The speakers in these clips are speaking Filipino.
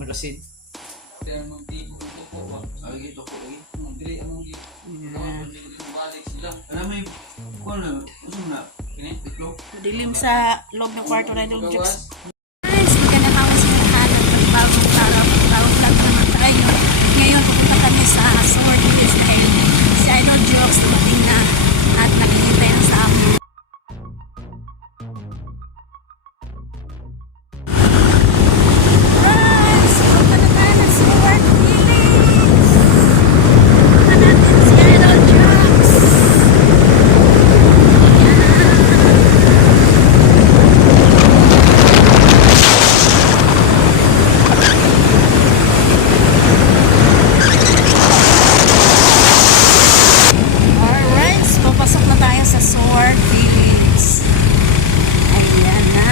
Magasin. Kaya magtigo ito po ba? Lagi ito ko lagi. Dili among gi. Balik sila. Ano may kuha na? Ano na? Kini? Itlog? Dilim sa loob ng kwarto na Idol Jokes. Gawas. Guys, maganda naman sa lahat. Bagong araw, bagong vlog naman tayo. Ngayon pupunta kami sa Sword Hills dahil si Idol Jokes dumating na at naghihintay na sa amin. Guys, pupunta na tayo ng Sword Hills. Pupunta natin si Idol Jokes. Alright, so papasok na tayo sa Sword Village. Ayan na.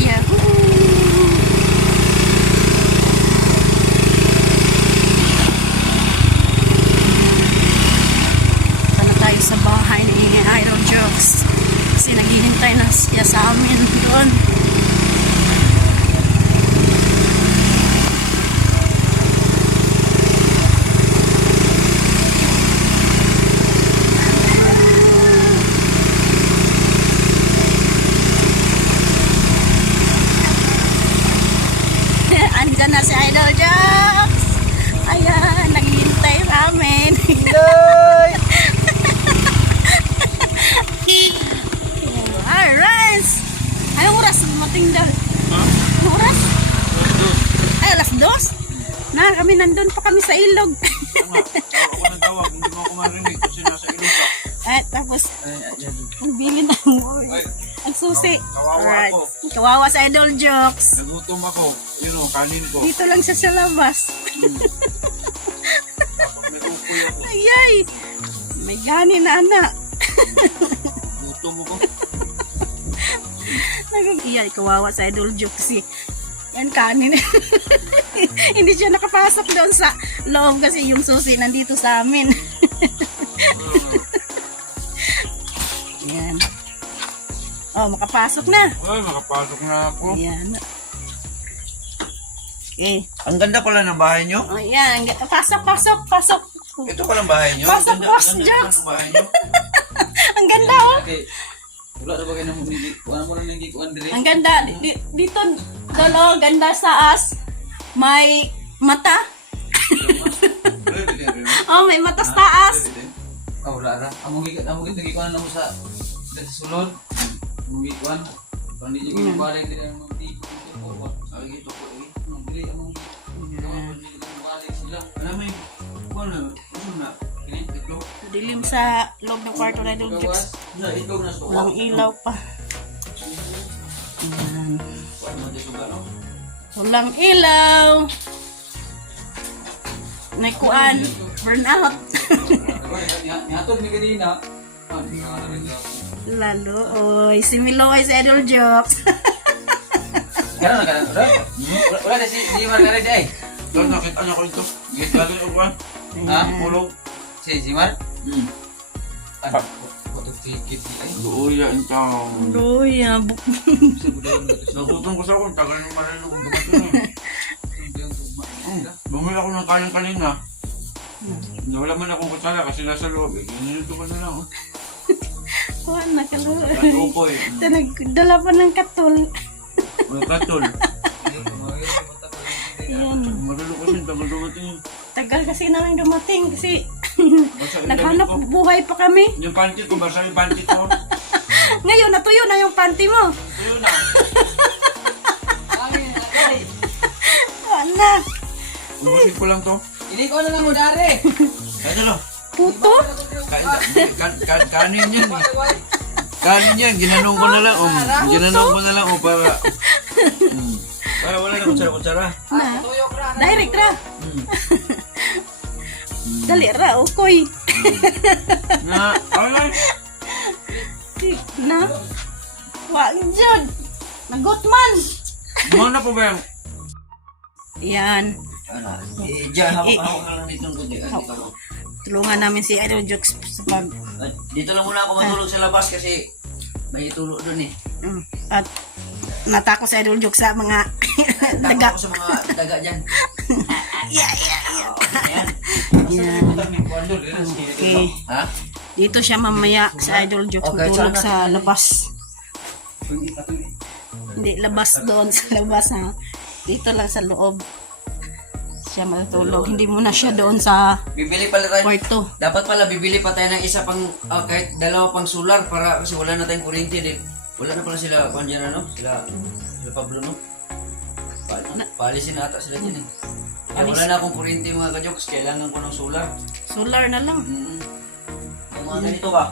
Yahoo! Punta na tayo sa bahay ni Idol Jokes. Kasi naghihintay na siya sa amin doon. Andyan na si Idol Jokes. Ayan, naghihintay sa amin. Alright. Anong oras dumating daw? Anong oras? Ay, alas 2? Na, kami nandun pa kami sa ilog. Tawag ako ng tawag. Hindi mo ako marinig kasi nasa ilog ka. At tapos, bili na ang susi. Kawawa Alright. ako. Kawawa sa Idol Jokes. Nagutom ako. Yun o, kanin ko. Dito lang siya sa labas. May upoy ako. Ayay! May gani na anak. Gutom ako. Iyay, kawawa sa Idol Jokes eh. Yan kanin. Hindi siya nakapasok doon sa loob kasi yung susi nandito sa amin. Yan. Oh, makapasok na. Ay, makapasok na ako. Yan. Okay. Ang ganda pala ng bahay nyo. Oh, yan. Pasok, pasok, pasok. Ito palang bahay nyo. Pasok, Ganda- boss, ganda Jokes. ng bahay nyo. Ang ganda oh. Okay. Wala na ba kayo nang hindi? Wala mo nang hindi ko andre. Ang ganda. Dito, dolo, ganda sa as. May mata. Oh, may mata sa taas. Wala ra. Among gikuan na mo sa sulod. Among gikuan. Kung hindi niyo balik din ang magtigo ito po ba? Lagi ito ko lagi. Dili among balik sila. Ano may kuha na? Ano na? Kini? Itlog? Dilim sa loob ng kwarto na Idol Jokes. Gawas. Itlog na ito. Walang ilaw pa. Ayan. Ano mo dito ba no? Walang ilaw. May kuan. Burnout. Nihatod ni kanina. Hindi ka na rin ako. Lalo. Oy, si Miloy sa Idol Jokes. Kaya na kaya. Wala na si Margaret ay. Doon nakita niya ko ito. Git lagi ako ba? Ha? Pulog. Si Mar? Hmm. Ano tikit ay. Luya ang tao. Loy, Nagutom ko sa akong tagal ng marilog. Bumili ako ng kanin kanina. Nawala man akong kutsara kasi nasa loob. Ginilito ko na lang. kuan na ka lo. Upo eh. Nagdala pa ng katol. May katol. Ayan. Marilog kasi tagal dumating yun. Tagal kasi namin dumating kasi Basta yung naghanap damit ko. buhay pa kami. Yung pantit ko, basta yung pantit ko. Ngayon, natuyo na yung panty mo. Ito yun na. Wala. Ubusin ko lang to. Hindi ko na lang mo dare. Kaya na. Puto. Kanin yan. Kanin yan. Ginanong ko na lang. Ginanong ko na lang para... Para wala na kutsara-kutsara. Na. Direct ra. Dali ra, ukoy. Na, ay, Na. Wag jud. Nagot man. Muna po ba yung... Yan. Diyan, hawak na lang dito ng kundi. Tulungan namin si Idol Jokes sa pag... Dito lang muna ako matulog sa labas kasi may tulog doon eh. At natakot si Idol Joke sa mga Tama daga. ako sa mga daga dyan. Yeah. Ayan. Okay. Ha? Dito siya mamaya sa Idol Joke Okay, matulog sana sa labas. Hindi, labas doon sa labas ha. Dito lang sa loob. Siya matutulog. Hindi muna siya doon sa Bibili pala tayo. kwarto. Dapat pala bibili pa tayo ng isa pang kahit dalawa pang solar para kasi wala na tayong kuryente din. Wala na pala sila kuan dyan, ano? Sila Pablo, no? Paalisin na ata sila dyan eh. Kaya wala na akong kuryente mga kajoks, kailangan ko ng solar. Solar na lang. Yung mga ganito ba?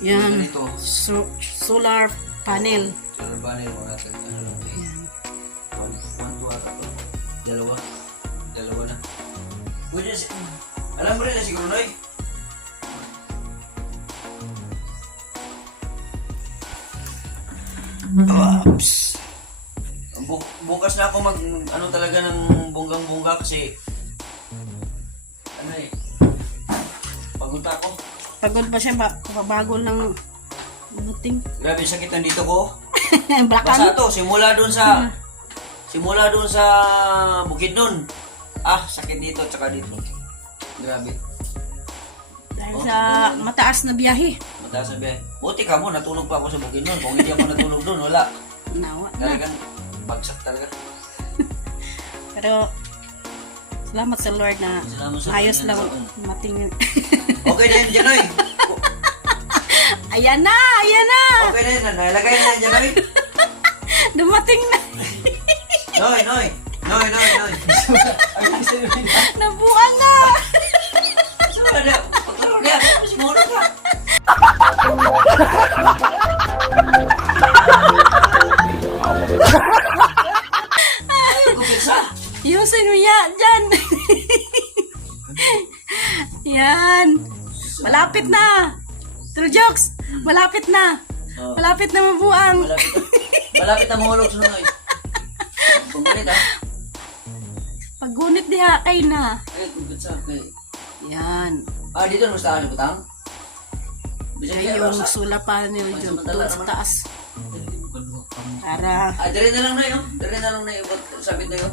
Yan. Ganito. Solar panel. Solar panel mga ano lang. Yan. One, two ata to. Dalawa na. Pwede si... Alam mo rin na siguro, Noy? Oops. Bukas na ako mag ano talaga ng bonggang-bongga kasi ano eh pagod ako. Pagod pa siya ba? Kababago ng buting. Grabe sakit ng dito ko. Blakan. Basta to simula doon sa Bukidnon. Ah, sakit dito tsaka dito. Grabe. Dahil sa mataas na biyahe. Mataas na biyahe. Buti ka mo natulog pa ako sa Bukidnon. Kung hindi ako natulog doon, wala. Nawa na. Talagang bagsak talaga. Pero salamat sa Lord na Salamat sa ayos Panginoon. lang matingin. Okay na yun, Janoy. Ayan na! Okay na yun, nalagay na yan, Janoy. Dumating na. Noy. Nabuan na! Saan na? Paglaro niya, siguro ka. Ayaw ko pizza. Yusin mo yan dyan. Yan. Malapit na. True jokes. Malapit na. Oh. Malapit na mabuang. Malapit na mahulog sa Noy. Kung ganit ha. Paggunit diha kay na. Ay, kung pizza. Okay. Yan. Ah, dito na gustahan yung butang? Bisa Kaya kaya yung solar panel dyan doon sa taas. Para Ah, dire na lang na yun. Dire na lang na yun. Sabit na yun.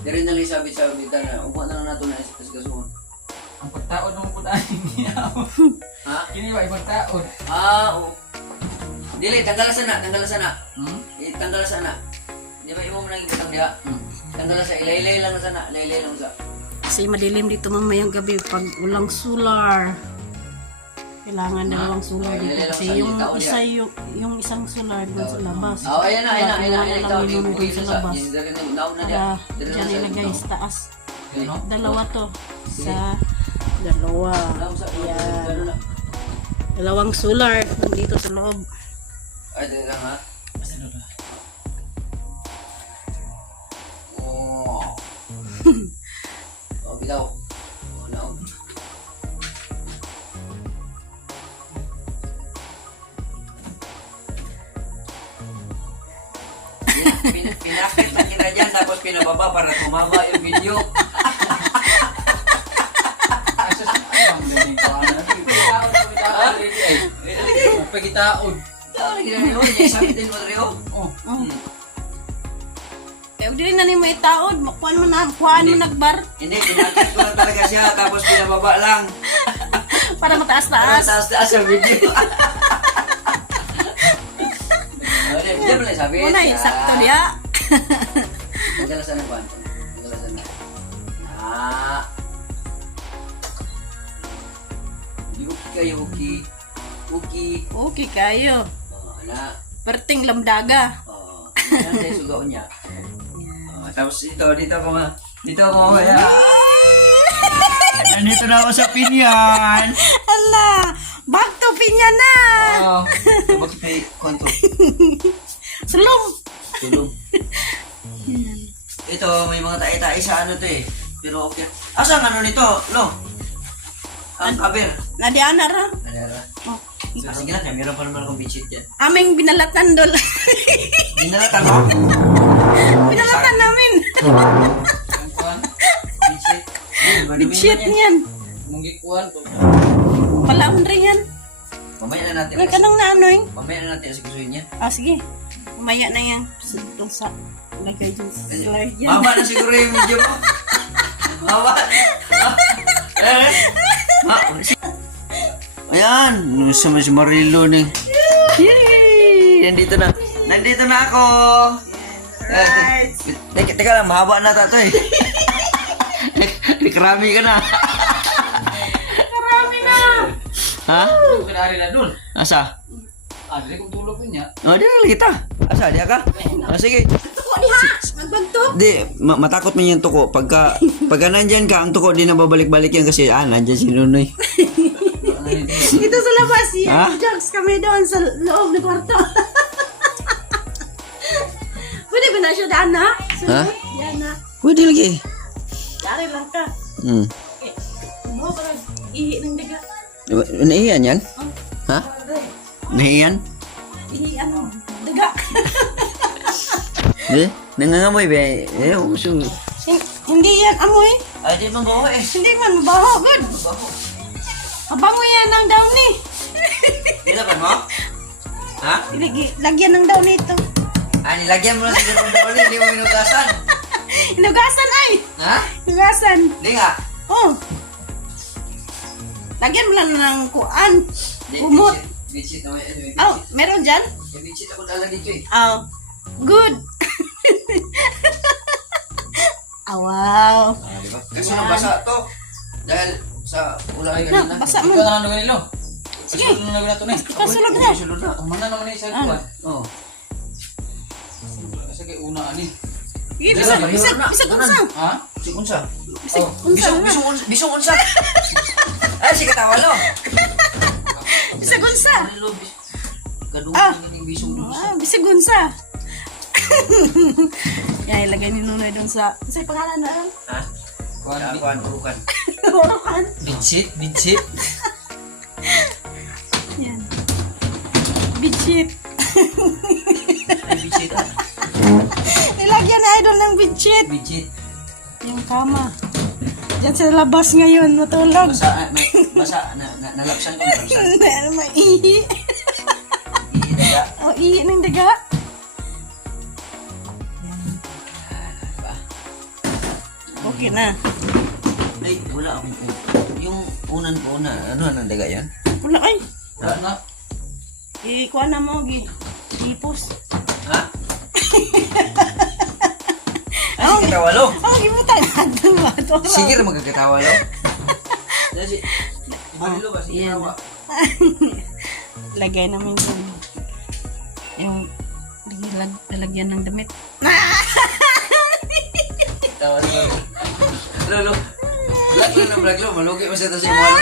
Dire na lang yung sabit na. Upo na lang nato na sa kasuhan. Ang pagtaod ng putahin niya. Ha? Kini ba ibang taod? Ah, oo. Dili, tanggalan sana. Tanggalan sana. Di ba imo mo nang ikatang diha? Tanggalan sa ilaylay lang sana. Ilaylay lang sa. kasi madilim dito mamayang gabi pag walang solar. Kailangan dalawang solar dito kasi yung isang solar doon sa labas. Oh, ayan na. Lang Ito, yung doon sa labas. Dire na naon na diha. Para Dire dyan na ilagay sa. sa taas. Ano? Dalawa to. Dalawa. Yan. Dalawang solar dito sa loob. Ay, dire lang ha. Oh. Oh, bilaw. Oh, no. Pinakit na kita dyan tapos pinababa para tumama yung video. Pagitaod. Tao na ginagawa yun. Yung isang din mo rin Oh. Eh, di na ni may taod. Kuhaan mo nagbar Hindi, pinakit ko lang talaga siya tapos pinababa lang. para mataas-taas. Taas-taas yung video. Diyan mo lang sabi. Una, sakto diya. Nagalasan na ba? Nagalasan na. Ah. Yuki kayo, Uki. Uki. Okay kayo. Oh, na. Perting lamdaga. Oh, yan tayo sugaon niya. Oh, tapos dito ako mamaya. Nandito na ako sa pinyan. Ala, back to pinya na. Oh, bakit may konto? Sulong. Tulong. Ito, may mga tae-tae sa ano to eh. Pero okay. Asa ang ano nito? No? Ang aber. Nadiana ra. Nalala. Oh. Ah, sige na, meron pa naman akong bedsheet dyan. Aming binalatan dol. Binalatan mo? Binalatan namin. Ang kuan. Bedsheet? Bedsheet niyan. Munggi kuan to. Palaon rin yan. Mamaya na natin. May kanang na ano eh. Mamaya na natin asikusuhin yan. Ah, sige. Maya na yan. Itong sa lagay dyan sa slide yan. Mama na siguro yung video mo. Mama. Ayan. Sama si Marilo ni. Yay! Nandito na. Nandito na ako. Right. Teka lang, mahaba na tato eh. Karami ka na. Marami na. Ha? Kinari na dun. Asa? Dili kong tulog ko niya. Oh, di na kita. Asa, diya ka? Sige. Tuko diha. Magbagtok. Di, matakot mo yung tuko. Pagka nandyan ka, ang tuko di na babalik-balik yan kasi, nandyan si Nunoy. Ito sa labas yan. Ha? Jugs kami doon sa loob ng kwarto. Pwede ba na siya Dana? Ha? Dana. Pwede lagi. Dari lang ka. Eh, mo parang ihi ng daga. Naiyan yan? Ha? Naiyan? Ihi ano, daga. Di? Nangangamoy ba? Uso. Hindi yan amoy. Ay, di mabaho eh. Hindi man mabaho. Good. Mabango yan ng daon ni. Nilaban mo? Ha? Lagyan ng daon nito. Nilagyan mo lang siguro ng dawali, hindi mo minugasan. Inugasan ay. Ha? Inugasan. Di nga. Oh. Lagyan mo lang ng kuan. Umot. Bitchit na may Oh, meron dyan? May bitchit ako dala dito eh. Oh. Good. Wow. Diba? Kasi nabasa to. Dahil sa ulay Na, kanina. basa Ikaw mo. na lang nung ganilo. Sige. Pasulog na lang ito na eh. Pasulog na. Sulod na. Ang mana naman yung cellphone. Oo. Kasi kay una ani. Sige, bisag unsa. Ha? Si Unsa. Bisag unsa na. Bisong Unsa. Ay, si Katawalo. Bisag unsa. Kadungan yung bisong Unsa. Ah, bisag unsa. Yan, ilagay ni Nunoy doon sa pangalan na. Ha? Kuan. Kuan, burukan. Burukan. Bitchit, bitchit. Yan. Bitchit. Ay, bitchit ah. Nilagyan na idol ng bitchit. Bitchit. Yung kama. Diyan sa labas ngayon, matulog. Basa, nalapsan ko, nalapsan. May ihi. Iidaga. O, ihi ng daga. Okay na. Ay, wala akong... Yung unan ko na, ano ang daga yan? Wala ay. Wala na. Ikuha na mo, ipos. Ha? Ay, si Katawalo. Oh, gibutang nato. Sige rin magkakatawalo. Si Marilo ba? Si Yan. Irawa. Lagay namin dun. Yung lalagyan ng damit. Lolo. Vlog lo. Malugi mo siya ito si Malo.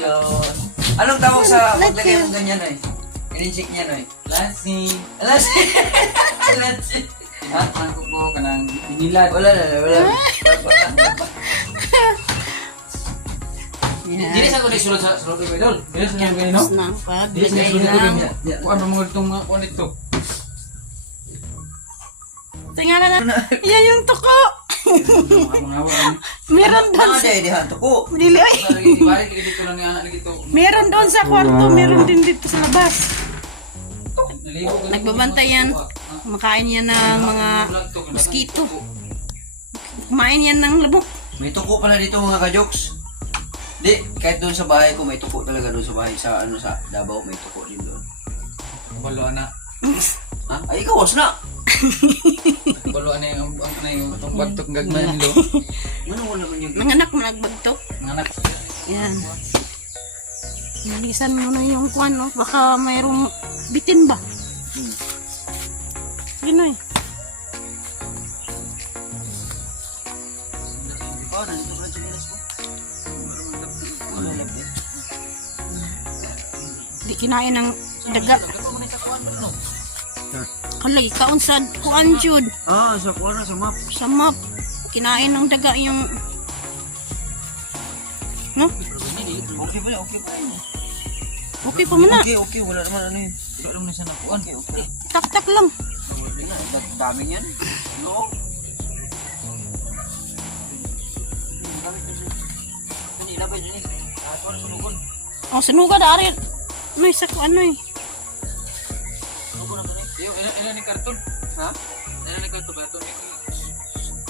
Yun. Anong tawag sa paglagay mong ganyan ay? Ininchik niya no eh. Lansing. Lansing. Lansing. Ha? Ang ko po kanang binilad. Wala. Yan. Dili sa ko ni sulod sa sulod ko idol. Dili sa nang ganino. Tapos na ang Dili sa sulod ko pagbigay niya. ng... Kuan mo itong mga kuan ito. Tingnan na. Yan yung tuko. Mga awa. Meron doon Ano sa... dahil dihan to ko? Dili ay. Lagi balik dito lang ni anak lagi to. Meron doon sa kwarto. Meron din dito sa labas. Naligo ka. Nagbabantay yan. Makain yan ng mga mosquito. Kumain yan ng labok. May tuko pala dito mga ka-jokes. Di, kahit doon sa bahay ko may tuko talaga doon sa bahay. Sa ano sa Davao may tuko din doon. Balo ana. Ha? Ay, ikaw was na. Balo ana yung itong bagtok gagmay nilo. Ano wala man yung... Mga anak mo nagbagtok. Nganak. Yan. Nalisan mo na yung kwan, no? Baka mayroong bitin ba? Ginoy. Oh, nandito ka sa gilas ko. Di kinain ng daga. Kalay, kaunsan. Kuan jud. Ah, sa kuwana sa map. Sa map. Kinain ng daga yung... No? Okay pala, okay pa yun. Okay pa man na. Okay, wala naman ano yun. Wala naman na siya nakuan. Tak-tak lang. Daming yan. No? Ini ilabay dyan eh. Ito na sunugon. Oh, sunugan na rin. Ano isa ko ano eh. Sunugon na ito eh. Yung ilan ni karton? Ha? Ilan ni karton ba ito?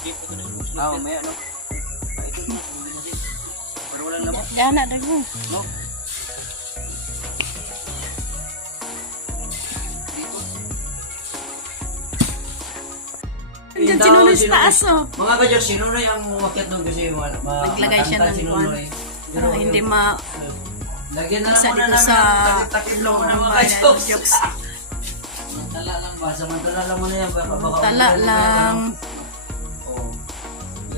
Keep ito na. Ah, may ano. Ito na, sunugin natin. Para walang lamok. Gana dago. No? Diyan sinunoy sa taas oh. Mga kadyok, sinunoy ang umakyat doon kasi Naglagay siya ng sinunoy. Para hindi ma... Lagyan na lang Isa muna dito namin sa ang takip lang muna mga kadyok. jokes. Samantala lang ba? Samantala lang muna yan. Baka Tala umulan lang. Oo.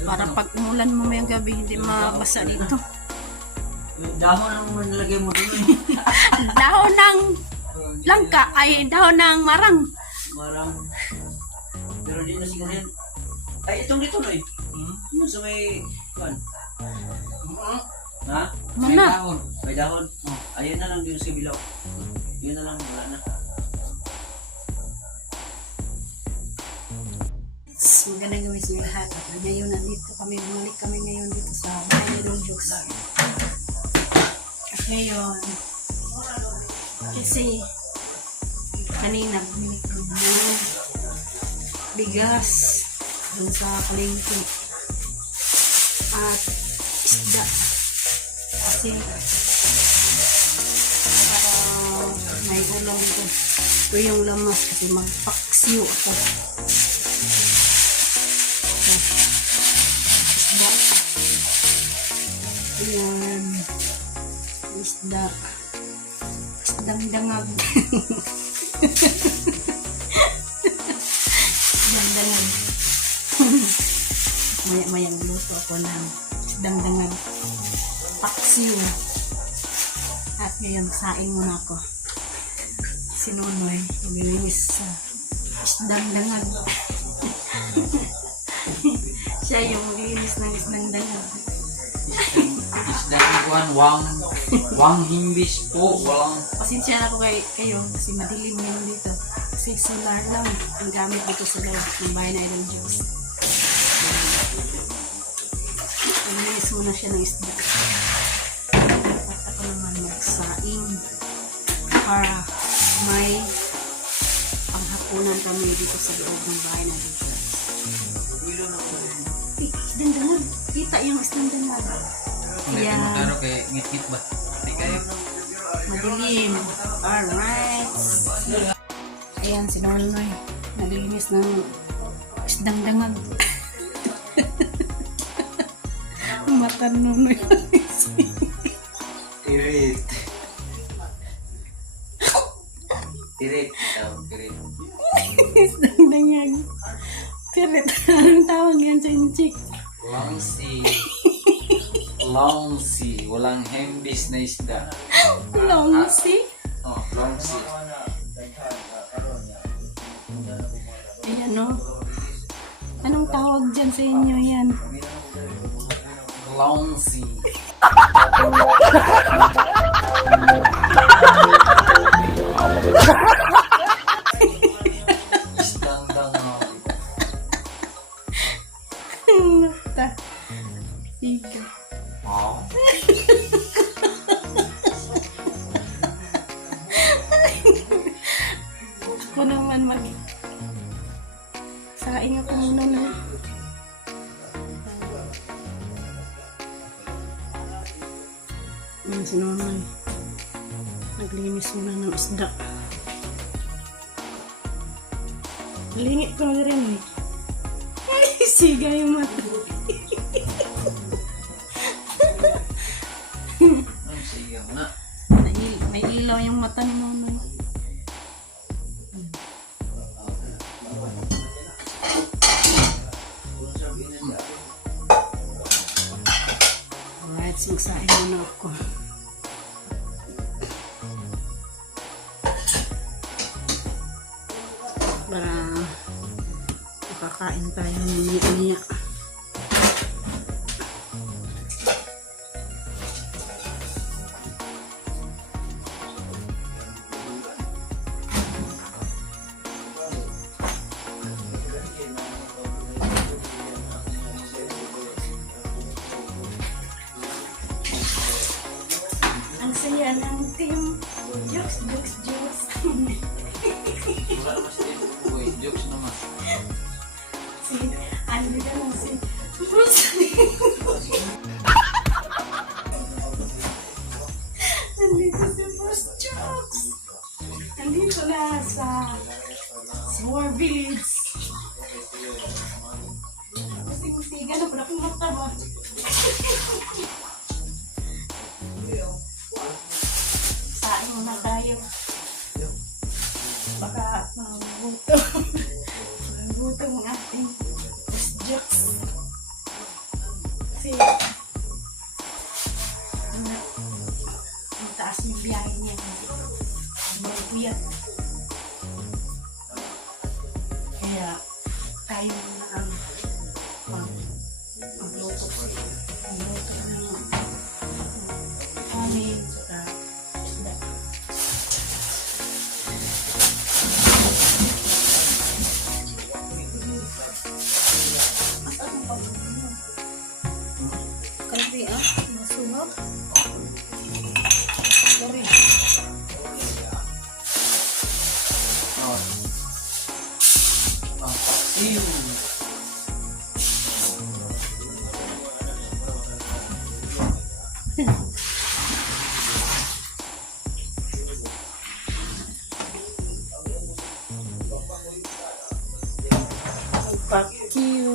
Para pag umulan mo may gabi, hindi mabasa dito. Yung dahon ang nilagay mo doon eh. Dahon ng langka ay dahon ng marang. Marang. Pero di na siguro yan. Ay, itong dito na eh. Yung sa may... Kuan. Ha? May Mana? dahon. May dahon. Ayun na lang dito sa bilaw. Yun na lang. Wala na. Magandang gawin sa lahat. At ngayon nandito kami, bumalik kami ngayon dito sa bahay ni Don Jokes. At ngayon, kasi kanina bumili kami ng bigas dun sa palengke at isda. Kasi para may ulam dito. Ito yung lamas kasi magpaksiw ako. Isda. Ayan. Isda. Isdang dangag. Isdang dangag. Maya-mayang luto ako ng isdang dangag. Paksiw. At ngayon, sain muna ako. Si Nonoy, naglilinis sa isdang dangag. Siya yung maglinis ng isdang dangag. Isda yung kuhan, wang himbis po, walang Pasensya na ako kayo kasi madilim ngayon dito. Kasi solar lang ang gamit dito sa loob ng bahay na Idol Juice. Naglinis muna siya ng isda. At ako naman magsaing para may panghapunan kami dito sa loob ng bahay na Idol Juice. Isdang dangag. Kita yung isdang dangag. hindi Yeah. mo pero kay ngit-ngit ba? Hindi kayo. Madilim. Alright. Ayan, si Nonoy. Naglinis ng isdang dangag. Mata ni Nonoy. Tirit. Tirit. Tirit. Isdang dangag. Pirit. Anong tawag yan sa inchik? Longsi, walang himbis na isda. Longsi? Oh, longsi. Ayan no. Anong tawag dyan sa inyo yan? Longsi. Isdang dangag. Mata. Siga. Oh. Ako naman saing ako muna na. Ayan si Nonoy. Naglinis muna ng isda. Lingit ko na rin eh. Ay, siga yung mata. Ang sigaw na. May ilaw yung mata ni Nonoy. Alright, singsain muna ako. Para makakain tayo niya. na sa Small Village. Kasi na pala kung mata ba? Sain mo na tayo. Baka magutom. Magutom ang ating jokes. Kasi ang taas ng biyahe niya. Magpuyat. Kaya tayo na ang magluto ng amin sa isda. Kalbi masungap. Kalbi. Ew. Pakiw.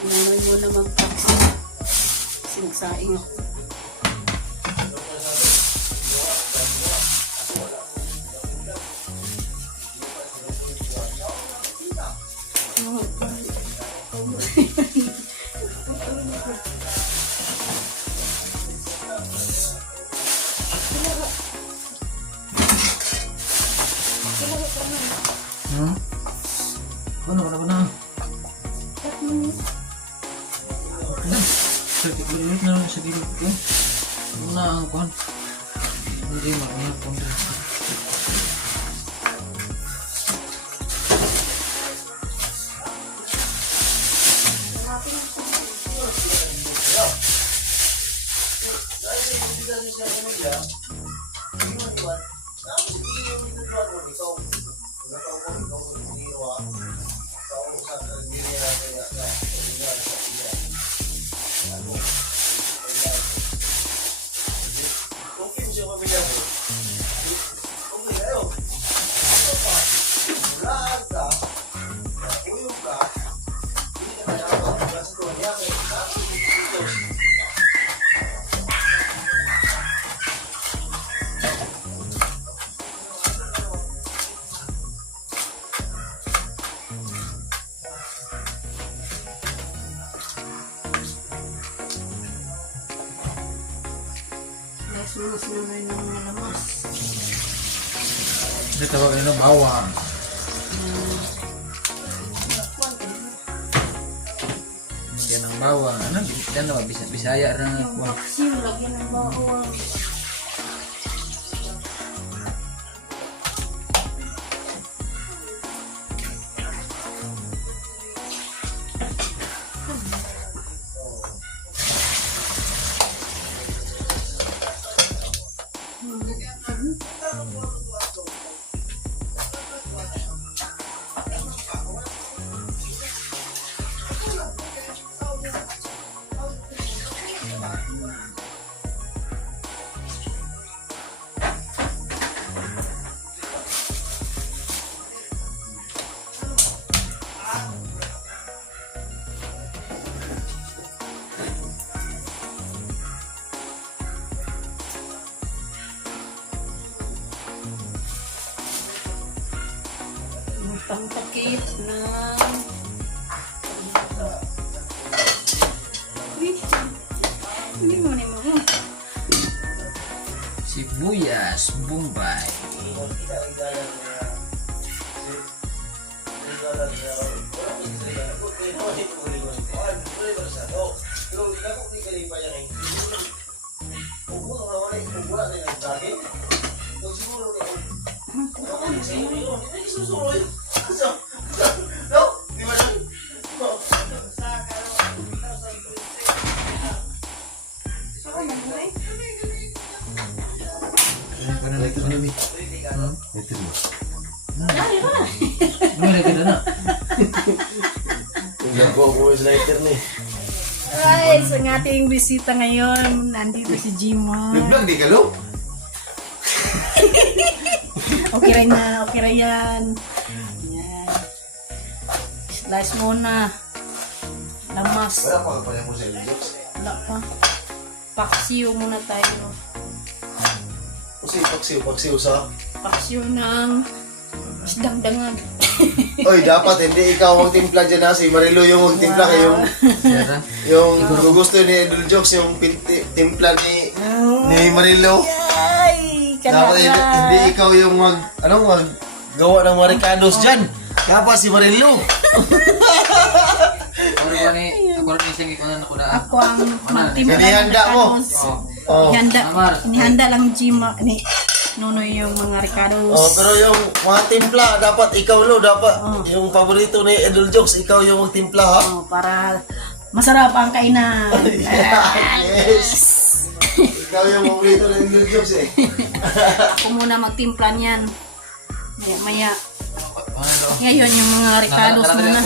Nanay mo na mag-taxi. Sinagsaing ako. Ano na? Sakit ulit na lang sa gilid ko. Ano na ang kuhan? Hindi makapon. Sunod-sunod ng mga lamas. Hindi tawag nila bawang. Yan ang bawang. Ano? Yan na Bisaya rin. Yung vaccine, lagyan ng bawang. Pangtakip ng hindi mo ni mo Sibuyas, Bombay. Ano na ito? Ito mo. Ano na ito na? Guys, ang ating bisita ngayon, nandito si Jimon. Nag-vlog di ka, lo? rin na. Okay rin yan. Yan. Slice muna. Lamas. Wala pa pala mo sa Jokes. Wala pa. Paksiw muna tayo. Paksiw sa. Paksiw ng isdang dangan. Oy, dapat hindi ikaw magtimpla dyan na. Si Marilo yung magtimpla kayo. Sira. Yung gusto ni Idol Jokes, yung timpla ni Marilo. Ay! Dapat hindi ikaw yung gawa ng maricados dyan. Dapat si Marilo. Ako rin isang ikunan ako na. Ako ang magtimpla. Inihanda mo. Oh. Inihanda lang Jima. Nonoy yung mga ricados. Oh, pero yung mga timpla, dapat ikaw dapat yung paborito ni Idol Jokes, ikaw yung magtimpla ha. Oh, para masarap ang kainan. Yes. Ikaw yung paborito ni Idol Jokes eh. Ako muna magtimpla niyan. Maya. Ano? Ngayon yung mga ricados muna.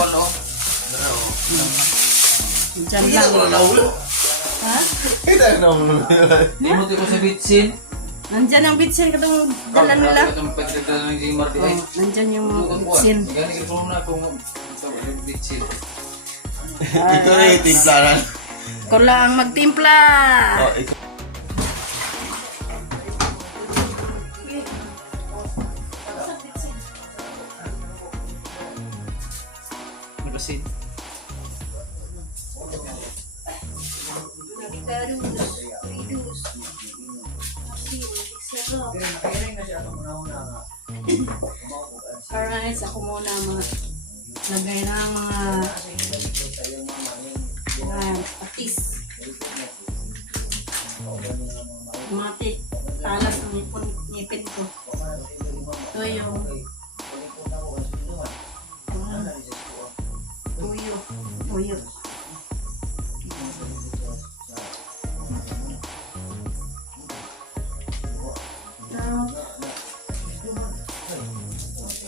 Diyan Hindi lang. na ko na naulo. Ha? Hindi na naulo. Limot ko sa bitsin. Nandyan ang bitsin katong dala nila. Itong pagdagdagan ng Jimar di ay. Nandyan yung bitsin. Gani ko na kung bitsin. Ikaw na yung timplanan. Ikaw lang magtimpla. Oh, ikaw. Nagasin. Alright, ako muna lagay ng mga patis. Matik, talas ng ngipin ko. Ito yung tuyo.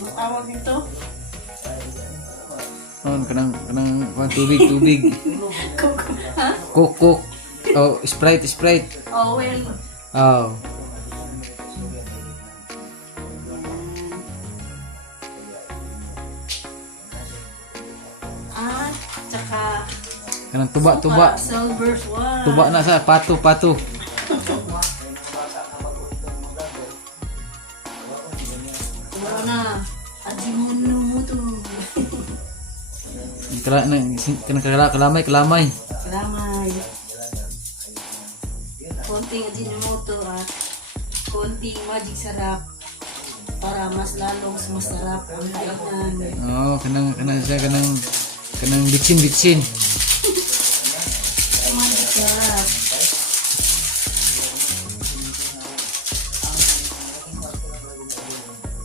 Ang tawag nito? Kanang tubig. Ha? Coke. Oh, Sprite. Oh, well. Oh. At saka Kanang tuba. silver. Wow. Tuba na sa pato. Tuba na. Ajimuno mo to. Kanang kalamay. Kalamay. Konting Ajinomoto at konting magic sarap para mas lalong masarap ang kainan. Oh, kanang bitsin. Magic sarap.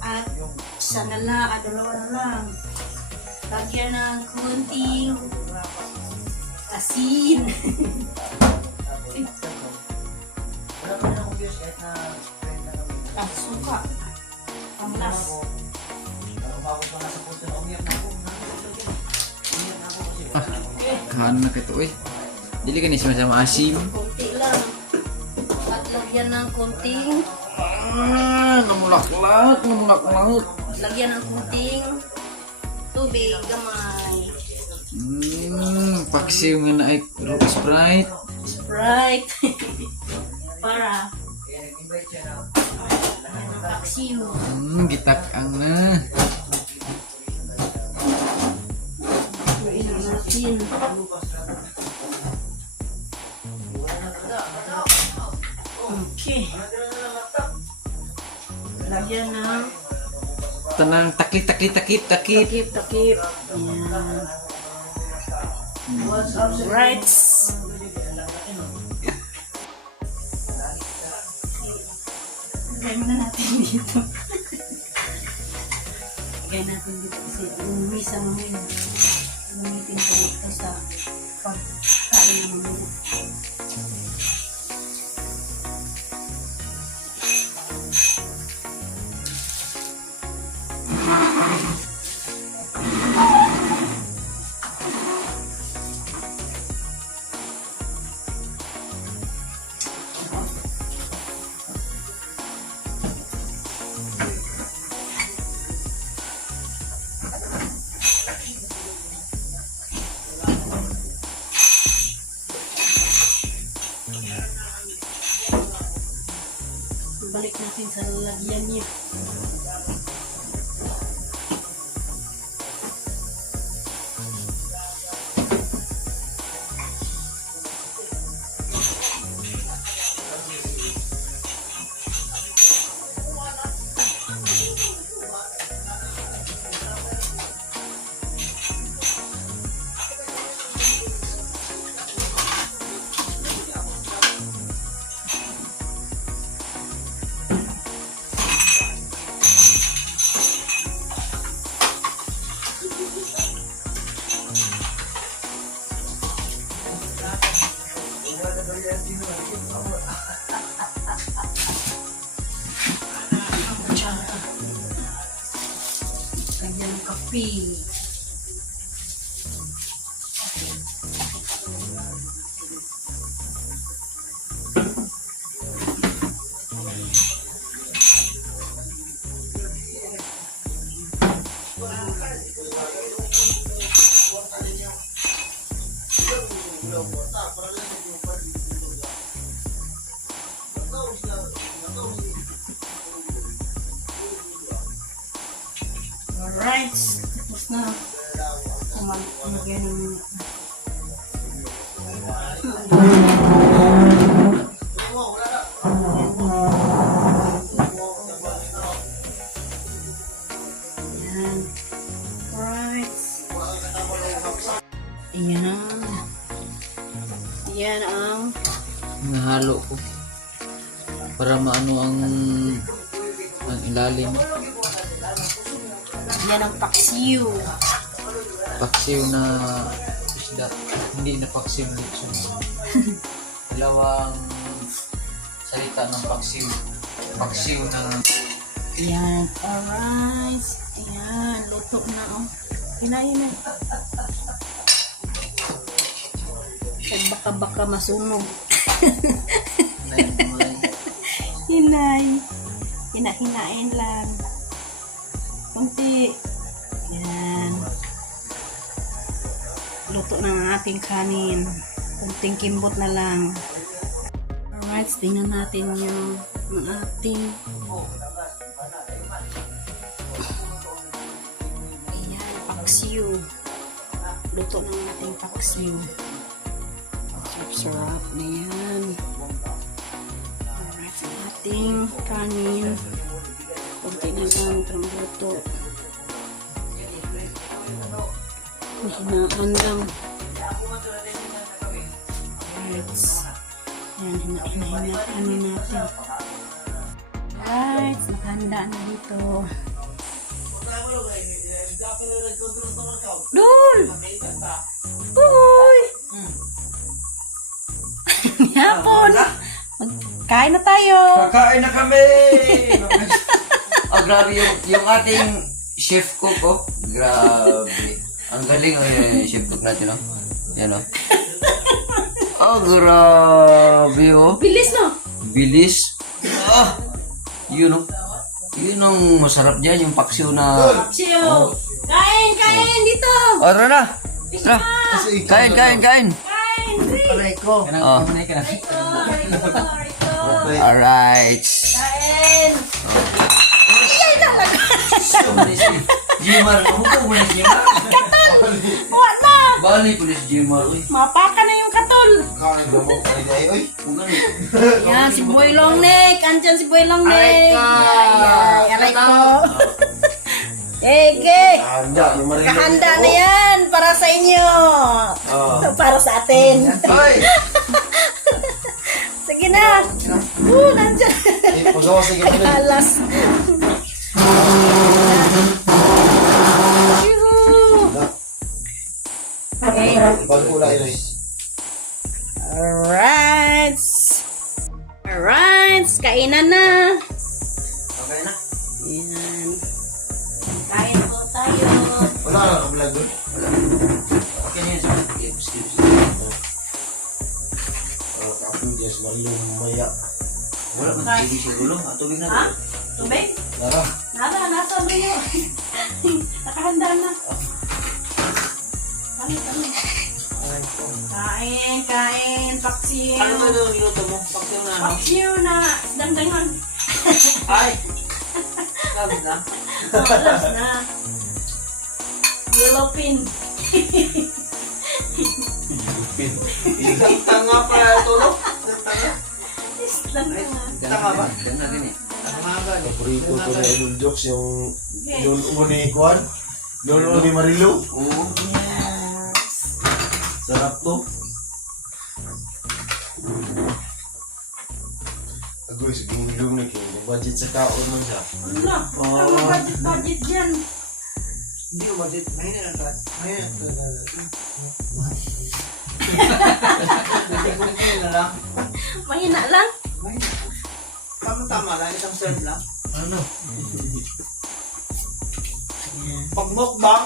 At isa na lang, dalawa na lang. Lagyan ng konting asin. At suka. Panglas. Kahan na kito eh. Dili ka ni sama asim. Konti lang. At lagyan ng konting Namulak-lak. lagyan ng konting tubig gamay. Paksiw nga na ay Sprite. Sprite. Para paksiw. Gitak-ang na. Tuin natin. Okay. Lagyan ng Tanang takip. takip. Ayan. Right. Lagyan muna natin dito. Lagyan natin dito kasi umisa mamaya. Gamitin ko ito sa pagkain ng mamaya. natin sa lalagyan niya. Kanya ng kape. Alright, tapos na. Kumagyan ng Ayan. Alright. Ayan. Ayan ang Nahalo ko. Para maano ang ilalim. yan ang paksiw. Paksiw na isda. Hindi na paksiw na lechon. Dalawang salita ng paksiw. Paksiw na Ayan. Alright. Ayan. Luto na. Oh. Kinain na. Baka masunog. Hinay. Hinain lang. Kunti. Yan. Luto na ang ating kanin. Kunting kimbot na lang. Alright, tingnan natin yung ating ayan, paksiw. Luto na ang ating paksiw. Sarap na yan. Alright, ang ating kanin. Kunti na lang itong luto. Hinaan lang. Alright. Ayan, hinaan natin. Alright, nakahanda na dito. Dul! Uy! Yapon! Kain na tayo! Kakain na kami! Oh, grabe yung ating chef cook, oh. Grabe. Ang galing, oh, yung chef cook natin, oh. Yan, oh. Oh, grabe, oh. Bilis no? Bilis. Ah! Yun, oh. Yun ang masarap dyan, yung paksiw na... Chiyo! Kain! Kain! Dito! Oh, tara na! Tara! Kasi Kain! Kain! Alay ko. Oh. Rito! Alright. Kain! Jimar, kamu po muna Jimar. Wala! Bali po si Jimar. Mapaka na yung katol! Kain mo mo kay day oy. Yan, si Boy Longneck! Andyan si Boy Longneck! Ay, aray ko! Ege! Handa ni Maria. Kahanda na yan para sa inyo! Oh. Para sa atin! Hoy. Sige na! Nandyan! Pagawa sige mo ni. Alas! Yuhu! Okay. Pagkula ito. Alright! Alright! Kainan na! Okay na. Yan. Kain po tayo. Wala ka kabilag doon. Okay na yun. Excuse. Kapag Diyos Maria Maya. Wala man TV siguro. Tubig na. Ha? Tubig? Lara. Nasa ba yun? Nakahanda na. Kami. Kain, paksiw. Ano ba yung niluto mo? Paksiw na ano? Paksiw na, dandangan. Ay! Sabi na. Oh, last na. Yellow pin. Tanga pala ito, no? Isla na nga. Tanga ba? Ganda din eh. Tanga ba? Paborito ko na Idol Jokes yung Lolo ni Kwan. Lolo ni Marilu. Oo. Yes. Sarap to. Agoy, sige yung na kayo. Budget sa kaon man siya. Ano? Ano budget dyan? Hindi ko budget. Mahina lang ka. Mahina talaga. Hindi na lang. Mahina lang? Mahina. Tama-tama lang. Isang serve lang. Ano? Pag mukbang,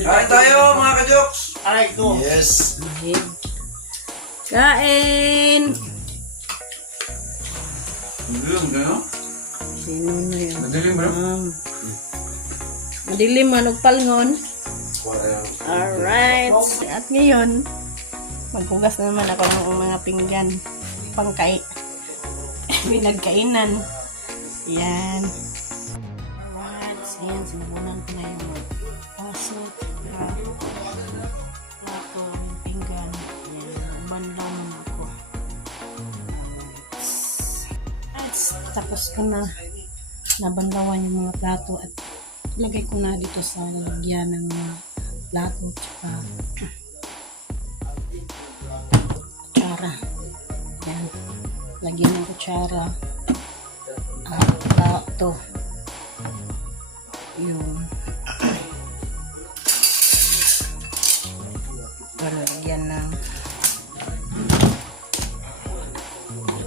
Kain tayo mga ka-jokes! aray ko. Yes. Kain! Madilim kayo? Sino na yun? Madilim bro? Madilim manog palngon. Wala. Alright. At ngayon, maghugas na naman ako ng mga pinggan. Pinagkainan. Yan. Alright. So, yan. Sinamunan ko na yung paso. Plato. Yung pinggan. Yan. Banlaw na ako. Alright. Tapos ko na nabanlawan yung mga plato at lagay ko na dito sa lagyan ng mga plato tsaka kutsara. Yan. Lagyan ng kutsara at plato. Yun. Para lagyan ng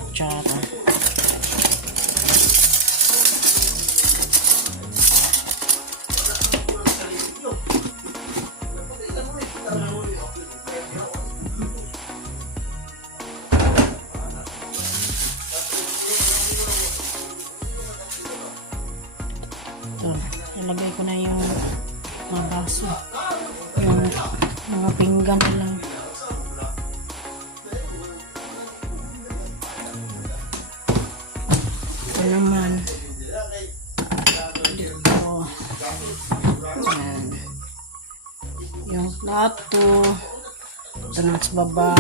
kutsara. Ito, nilagay ko na yung mga baso. Yung mga pinggan na lang. Ito naman. Dito. Yan. Yung plato. Ito naman sa baba.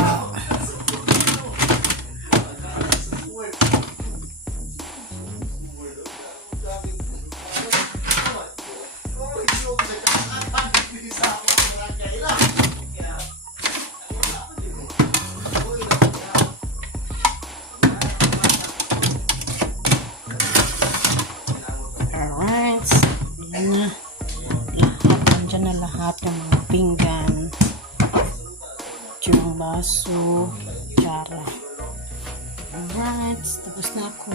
Alright. Yan na. Lahat. Nandiyan na lahat ng mga pinggan. Yung baso. Tsara. Alright. Tapos na ako.